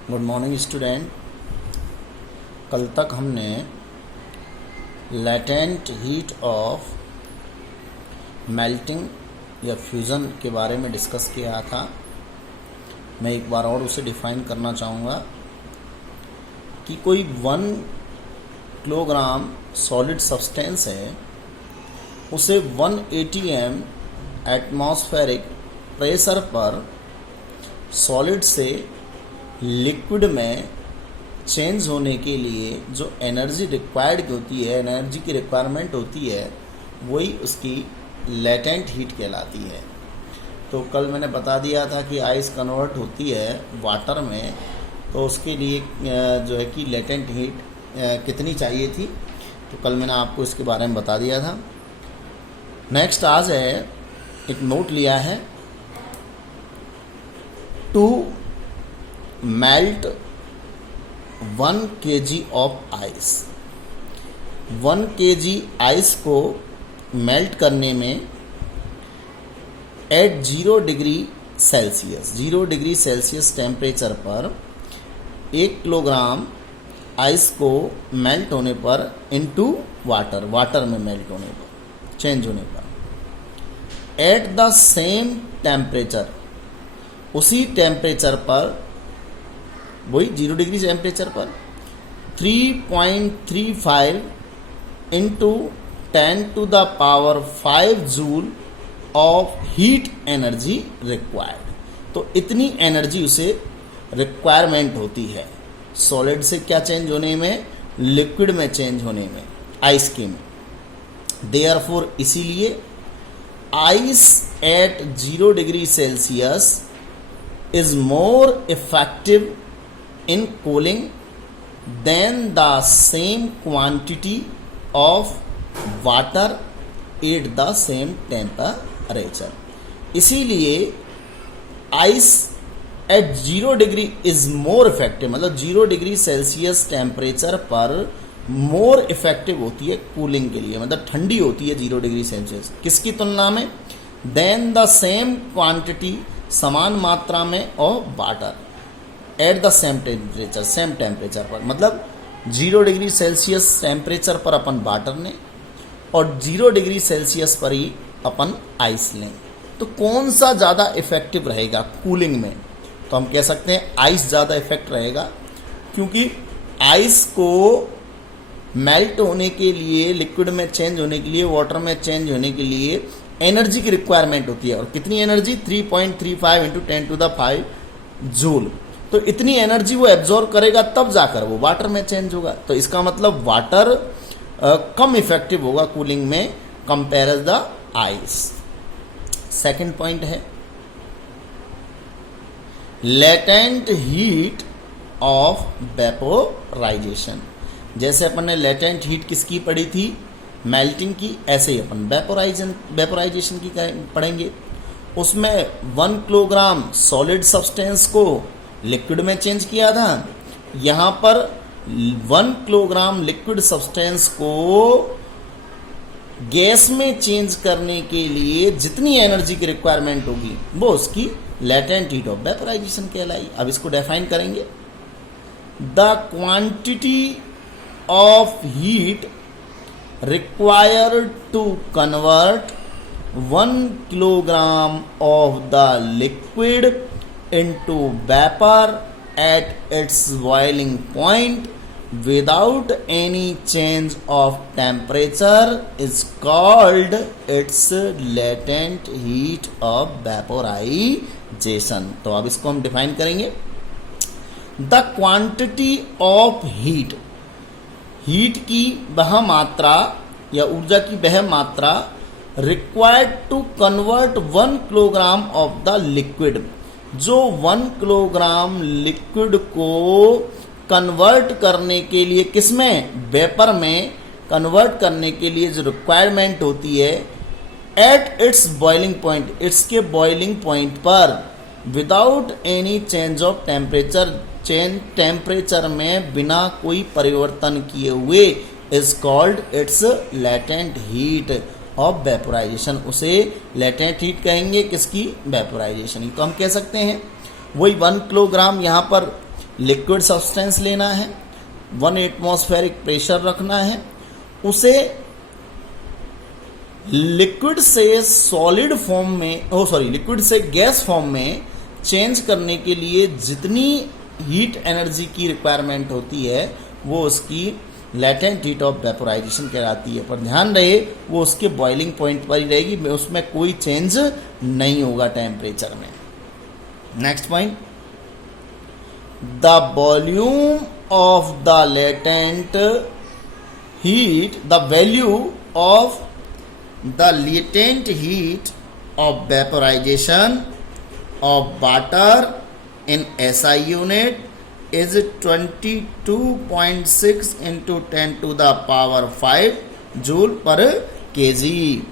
Good morning student. कल तक हमने लेटेंट हीट ऑफ मेल्टिंग या फ्यूज़न के बारे में डिस्कस किया था। मैं एक बार और उसे डिफ़ाइन करना चाहूँगा कि कोई 1 किलोग्राम सॉलिड सब्सटेंस है, उसे 180 एटमॉस्फेरिक प्रेशर पर सॉलिड से लिक्विड में चेंज होने के लिए जो एनर्जी रिक्वायर्ड होती है, एनर्जी की रिक्वायरमेंट होती है, वही उसकी लेटेंट हीट कहलाती है। तो कल मैंने बता दिया था कि आइस कन्वर्ट होती है वाटर में, तो उसके लिए जो है कि लेटेंट हीट कितनी चाहिए थी, तो कल मैंने आपको इसके बारे में बता दिया था। नेक्स्ट आज है, एक नोट लिया है, to melt 1 kg of ice. 1 kg ice को मेल्ट करने में एट 0 डिग्री सेल्सियस टेम्परेचर पर 1 किलोग्राम आइस को मेल्ट होने पर इनटू वाटर में मेल्ट होने पर, चेंज होने पर, एट द सेम टेम्परेचर, उसी टेम्परेचर पर, वही 0 डिग्री टेम्परेचर पर 3.35 into 10⁵ joule of heat energy required. तो इतनी एनर्जी उसे रिक्वायरमेंट होती है सॉलिड से क्या चेंज होने में, लिक्विड में चेंज होने में, आइस के में। देयरफॉर इसीलिए ice eight 0 degree Celsius is more effective in cooling than the same quantity of water at the same temperature। इसीलिए ice eight 0 degree is more effective, मतलब 0 डिग्री सेल्सियस टेम्परेचर पर more effective होती है cooling के लिए, मतलब ठंडी होती है 0 डिग्री सेल्सियस किसकी तुलना में, देन द सेम क्वांटिटी, समान मात्रा में, of water at the same temperature पर। मतलब 0 डिग्री सेल्सियस टेम्परेचर पर अपन वाटर लें और 0 डिग्री सेल्सियस पर ही अपन आइस लें, तो कौन सा ज़्यादा इफेक्टिव रहेगा कूलिंग में? तो हम कह सकते हैं आइस ज़्यादा इफेक्ट रहेगा, क्योंकि आइस को मेल्ट होने के लिए, लिक्विड में चेंज होने के लिए, वाटर में चेंज होने के लिए एनर्जी की रिक्वायरमेंट होती है। और कितनी एनर्जी? 3.35 into 10⁵ joule. तो इतनी एनर्जी वो एब्जॉर्ब करेगा, तब जाकर वो वाटर में चेंज होगा। तो इसका मतलब वाटर कम इफेक्टिव होगा कूलिंग में compare the ice. Second point है लेटेंट हीट ऑफ वेपोराइजेशन। जैसे अपन ने लेटेंट हीट किसकी पढ़ी थी, मेल्टिंग की, ऐसे ही अपन वेपोराइजेशन की पढ़ेंगे। उसमें 1 किलोग्राम सॉलिड सब्सटेंस को लिक्विड में चेंज किया था। यहाँ पर 1 किलोग्राम लिक्विड सब्सटेंस को गैस में चेंज करने के लिए जितनी एनर्जी की रिक्वायरमेंट होगी, वो उसकी लेटेंट हीट ऑफ वेपोराइजेशन कहलाई। अब इसको डिफाइन करेंगे। The quantity of heat required to convert 1 kilogram of the liquid into vapor at its boiling point without any change of temperature is called its latent heat of vaporization। तो अब इसको हम define करेंगे। The quantity of heat, heat की वह मात्रा या ऊर्जा की वह मात्रा required to convert 1 kilogram of the liquid, जो 1 किलोग्राम लिक्विड को कन्वर्ट करने के लिए, किसमें, वेपर में कन्वर्ट करने के लिए जो रिक्वायरमेंट होती है, एट इट्स बॉइलिंग पॉइंट, इसके बॉइलिंग पॉइंट पर, without any change of temperature में बिना कोई परिवर्तन किए हुए, is called its latent heat of vaporisation. उसे लेटेंट हीट कहेंगे, किसकी, वेपोराइजेशन। तो हम कह सकते हैं वही 1 किलोग्राम यहाँ पर लिक्विड सब्सटेंस लेना है, 1 एटमॉस्फेरिक प्रेशर रखना है, उसे लिक्विड से सॉलिड फॉर्म में लिक्विड से गैस फॉर्म में चेंज करने के लिए जितनी हीट एनर्जी की रिक्वायरमेंट होती है वो उसकी लेटेंट हीट ऑफ वेपोराइजेशन कहलाती है। पर ध्यान रहे वो उसके बॉइलिंग पॉइंट पर ही रहेगी, उसमें कोई चेंज नहीं होगा टेम्परेचर में। Next point, the volume of the latent heat, the value of the latent heat of vaporization of water in SI unit is 22.6 into 10 to the power 5 joule per kg।